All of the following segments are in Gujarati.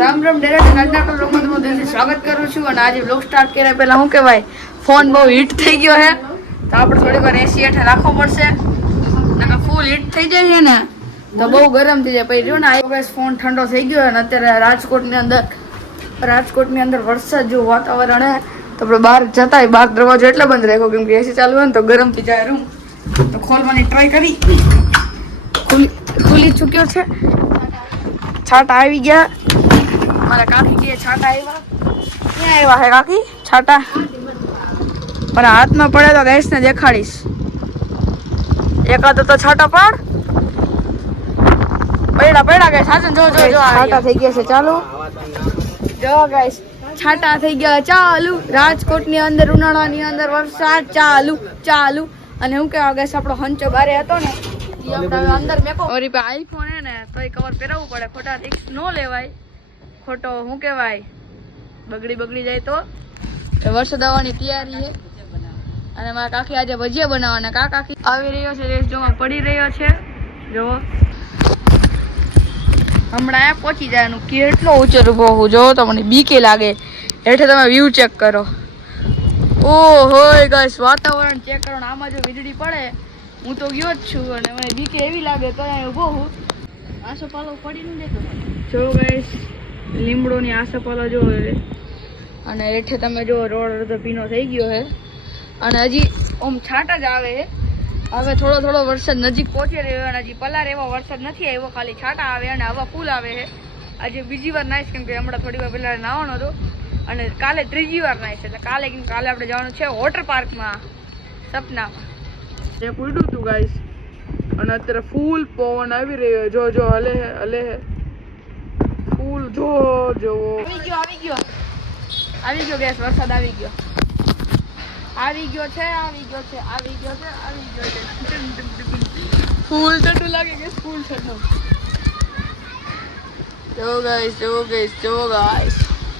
રામ રામ ડેરા આજના બ્લોગમાં તમારું દિલથી સ્વાગત કરું છું અને આજે બ્લોગ સ્ટાર્ટ કર્યા પહેલા શું કહેવાય ફોન બહુ હીટ થઈ ગયો છે તો આપણે થોડીક વાર એસી હેઠળ રાખવો પડશે ફૂલ હીટ થઈ જાય છે ને. તો બહુ ગરમ થઈ જાય. પછી જો ને આ ફોન ઠંડો થઈ ગયો અને અત્યારે રાજકોટની અંદર રાજકોટની અંદર વરસાદ જેવું વાતાવરણ હે. તો આપણે બહાર જતા બહાર દરવાજો એટલે બંધ રાખ્યો કેમ કે એસી ચાલુ હોય ને તો ગરમ થઈ જાય રૂમ. તો ખોલવાની ટ્રાય કરી. ખુલી ખુલી ચૂક્યો છે. છાટ આવી ગયા. મારા કાકી કે છાટા આવ્યા ક્યાં આવ્યા હે કાકી? છાટા? પણ હાથમાં પડે તો ગેસને દેખાડીશ. એકાદ તો છાટા પડ પૈડા પૈડા ગઈ સાચન જો જો જો છાટા થઈ ગયા છે ચાલો. જો ગાઈસ છાટા થઈ ગયા ચાલુ. રાજકોટની અંદર ઉનાળાની અંદર વરસાદ ચાલુ ચાલુ. અને હું કહેવા ગેસ આપણો હંચો બારે હતો ને અંદર મેકો. ઓરી આઈફોન હે ને તો કવર પહેરવું પડે. ખોટા રિક્સ નો લેવાય. ખોટો શું કહેવાય? બગડી બગડી જાય તો? વરસાદ આવવાની તૈયારી છે. અને મારા કાકી આજે ભજીયા બનાવવાના. કા કાકી આવી રહ્યો છે રેસ જોમાં પડી રહ્યો છે. જુઓ. હમણાં આ પહોંચી જાય એનું કેટલો ઊંચો ઊભો હું જોવો તમને બીકે લાગે. હેઠે તમે વ્યૂ ચેક કરો. ઓ હોય ગાઈસ વાતાવરણ ચેક કરો આમાં જો વીજળી પડે, હું તો ગયો જ છું અને મને બીકે એવી લાગે તો અહીંયા ઊભો હું આસોપાલો પડી ન દેતો. જો ગાઈસ લીમડોની આસોપાલો જો અને હેઠે તમે જો રોડ અડધો ભીનો થઈ ગયો છે અને હજી ઓમ છાંટ જ આવે છે હવે થોડો થોડો વરસાદ નજીક પહોંચી રહ્યો અને હજી પલાર એવો વરસાદ નથી આવ્યો ખાલી છાંટા આવે અને હવા ફૂલ આવે છે આજે બીજી વાર નાઈશ કેમ કે હમણાં થોડી વાર પહેલાં નાવાનો હતો. અને કાલે ત્રીજી વાર નાઈશ એટલે કાલે કેમ કાલે આપણે જવાનું છે વોટર પાર્કમાં સપનામાં. એ પૂછ્યું તું ગાઈસ અને અત્યારે ફૂલ પવન આવી રહ્યો જો જો હલે હલે જો જોવો આવી ગયો આવી ગયો. આવી ગયો ગેસ, વરસાદ આવી ગયો. આવી ગયો છે, આવી ગયો છે, આવી ગયો છે, આવી ગયો છે. ફૂલ ઠંડુ લાગે કે ફૂલ ઠંડુ. જો ગાઈસ જો ગાઈસ જો ગાઈસ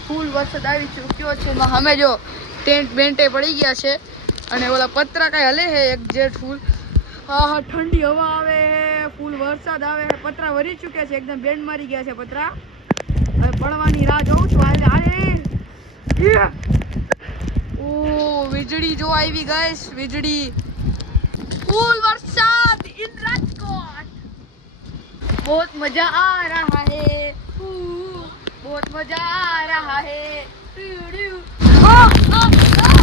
ફૂલ વરસાદ આવી ચૂક્યો છે. એમાં અમે જો ટેન્ટ બેન્ટે પડી ગયા છે અને ઓલા પતરા કઈ હલે છે એક જેટ ફૂલ? હા હા, ઠંડી હવા આવે ફૂલ વરસાદ આવે પતરા વરી ચૂક્યા છે. એકદમ બેન્ડ મારી ગયા છે પતરા. પડવાની રાહ જોઉં છું હાલે હાલે યે! ઓ વીજળી જો આવી ગાઈસ વીજળી ફૂલ વરસાદ ઇન રાજકોટ बहुत मजा आ रहा है ऊ, बहुत मजा आ रहा है ट्यू, ट्यू। आ, आ, आ,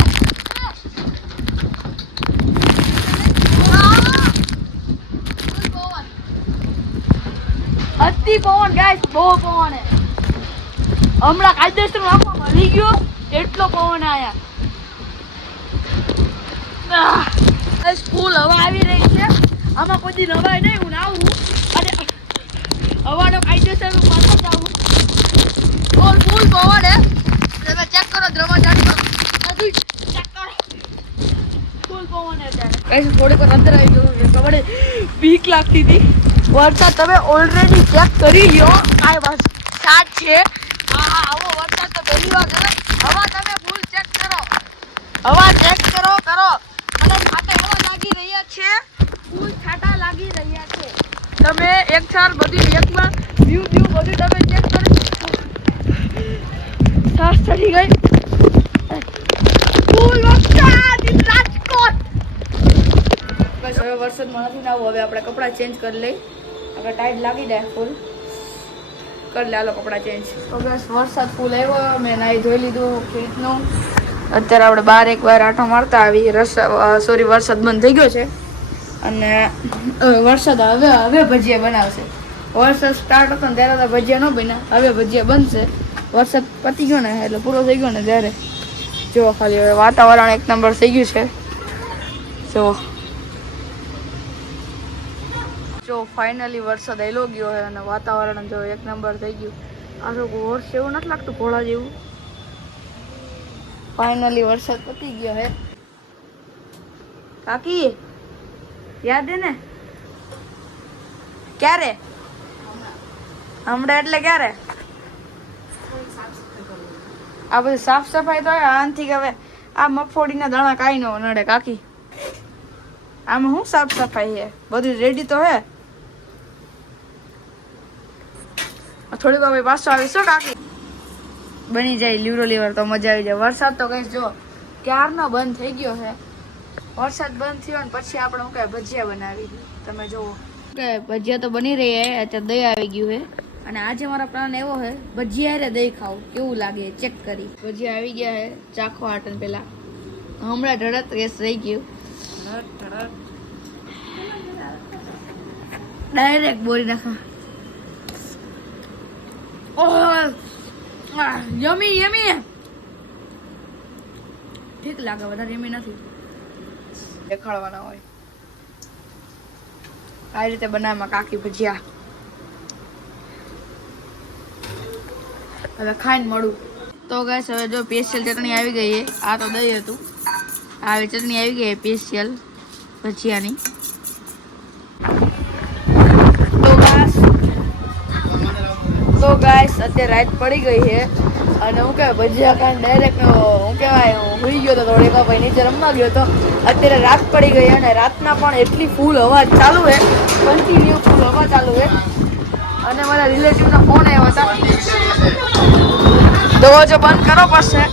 હમણાં કાયદેસર નાખવામાં મળી ગયો, એટલો પવન આયા. સ્કૂલ હવા આવી રહી છે. આમાં કોઈ દી નહીં, હું આવું અને હવાનો કાયદેસર હું પાછો જાઉં. ફૂલ ફૂલ પવન હે. તમે ચેક કરો દ્રવા કરો. ફૂલ પવન હે ત્યારે થોડીક વાર અંદર આવી ગયું. છે ખબર બીક હતી. વરસાદ તમે ઓલરેડી ચેક કરી લ્યો. કાંઈ વરસાદ છે આ આવો વરસાદ હવા તમે ફૂલ ચેક કરો. હવા ચેક કરો કરો. અને હવા લાગી રહ્યા છે. ફૂલ છાંટા લાગી રહ્યા છે. તમે એક ચાર બધી એકમાં વ્યૂ વ્યૂ બધું તમે ચેક કરી સાસ ચડી ગઈ. ફૂલ વરસાદ રાજકોટ. બસ હવે વરસાદમાં નથી નાવું હવે આપણે કપડાં ચેન્જ કરી લઈ. આપણે ટાઈટ લાગી જાય ફૂલ કરી લે, હાલો કપડાં ચેન્જ તો બસ, વરસાદ ફૂલ આવ્યો, મેં નાહી ધોઈ લીધું, ખેતનું. અત્યારે આપણે બાર એક વાર આંટો મારતા આવી, રસ સોરી વરસાદ બંધ થઈ ગયો છે. અને વરસાદ હવે હવે ભજીયા બનાવશે. વરસાદ સ્ટાર્ટ હતો ને ત્યારે ભજીયા ન બન્યા, હવે ભજીયા બનશે. વરસાદ પતી ગયો ને, એટલે પૂરો થઈ ગયો ને ત્યારે. જો, ખાલી હવે વાતાવરણ એક નંબર થઈ ગયું છે. જો. જો ફાઇનલી વરસાદ આવેલો ગયો છે અને વાતાવરણ જો એક નંબર થઈ ગયું. આ તો વર્ષ એવું નથી લાગતું ઘોડા જેવું. ફાઇનલી વરસાદ પતી ગયો હે. કાકી, યાદ હે ને? ક્યારે? હમણાં એટલે ક્યારે? આ બધું સાફ સફાઈ તો આનથી હવે આ મગફળીના દાણા કાંઈ ન નડે કાકી. આમાં શું સાફ સફાઈ છે બધું રેડી તો હે? થોડીક અમે પછી આવીશું કાકી? બની જાય લીવરો લીવર તો મજા આવી જાય. વરસાદ તો કઈ જો ક્યારનો બંધ થઈ ગયો છે. વરસાદ બંધ થયો ને પછી આપણે હું કઈ ભજીયા બનાવી તમે જુઓ કે ભજીયા તો બની રહી છે અત્યારે દહીં આવી ગયું છે અને આજે મારો પ્લાન એવો છે ભજીયા રે દહીં ખાવું. કેવું લાગે ચેક કરી. ભજીયા આવી ગયા છે ચાખો આટન પેલા. હમણાં ઢળત રેસ રહી ગયું. ડાયરેક્ટ બોરી નાખા. ઓહ! યમી યમી! ઠીક લાગે, વધારે યમી નથી. દેખાડવાના હોય. આ રીતે બનાવવામાં કાકી ભજીયા. હવે ખાઈને મળું. તો ગેસ હવે જો સ્પેશિયલ ચટણી આવી ગઈ એ આ તો દહીં હતું. આવી ચટણી આવી ગઈ સ્પેશિયલ ભજીયાની. તો ગાઈસ અત્યારે રાત પડી ગઈ છે. અને હું કહેવાય ભજીયા કાંઈ ડાયરેક્ટ હું કહેવાય, હું ભૂલી ગયો તો થોડીક ભાઈ નીચે રમવા ગયો તો અત્યારે રાત પડી ગઈ અને રાતના પણ એટલી ફૂલ હવા ચાલુ છે. કન્ટિન્યુ ફૂલ હવા ચાલુ છે. અને મારા રિલેટિવના ફોન આવ્યા હતા. દરવાજો બંધ કરો પડશે.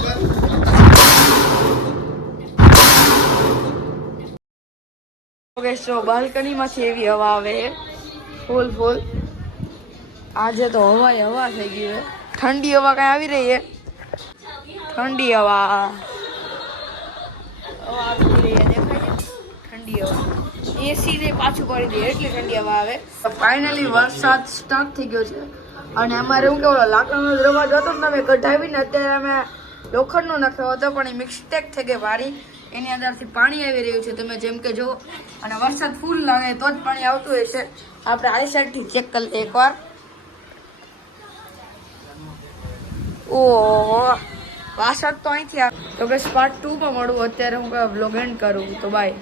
ઓકે સો બાલ્કનીમાંથી એવી હવા આવે ફૂલ ફૂલ આજે તો હવા હવા થઈ ગઈ છે ઠંડી હવા કઈ આવી રહી છે ઠંડી હવા. હવા આવી રહી છે દેખાય ઠંડી હવા. એસી ને પાછું કરી દે એટલી ઠંડી હવા આવે. ફાઇનલી વરસાદ સ્ટાર્ટ થઈ ગયો છે. અને અમારે હું કેવો લાકડાનો દરવાજો હતો ને અમે કઢાવીને અત્યારે અમે લોખંડનો નાખ્યો હતો પણ એ મિસ્ટેક થઈ ગઈ મારી એની અંદરથી પાણી આવી રહ્યું છે તમે જેમ કે જો અને વરસાદ ફૂલ લાગે તો જ પાણી આવતું હશે આપણે આ સાઈડથી ચેક કરી એકવાર. ઓહો. વાસણ તો અહીંથી તો બસ પાર્ટ ટુમાં મળું. અત્યારે હું બ્લોગ એન્ડ કરું. તો બાય